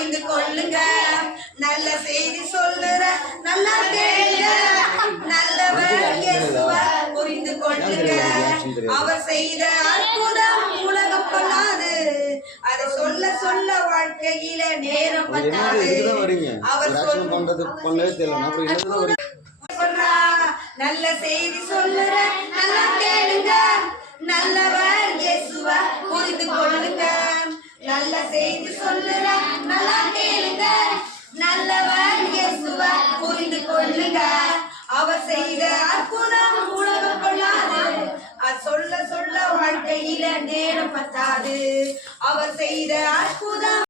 புரிந்து கொள்ளுங்க. நல்ல செய்தி சொல்லுற நல்லா கேளுங்க. நல்லவர் இயேசுவை புரிந்து கொள்ளுங்க. அவர் செய்த அற்புதம் உலகம் கொள்ளாது. அதை சொல்ல சொல்ல வாழ்க்கையில நேரம் பத்தாது. அவர் சொல்றா நல்ல செய்தி சொல்லுற நல்லா கேளுங்க. நல்லவர் இயேசுவை புரிந்து கொள்ளுங்க. நல்ல செய்தி சொல்லுற நல்லா கேளுங்க. நல்லவர் இயேசுவை புரிந்து கொள்ளுங்க. அவர் செய்த அற்புதம் உலகம் கொள்ளாது. அது சொல்ல சொல்ல வாழ்க்கையில நேரம் பத்தாது. அவர் செய்த அற்புதம்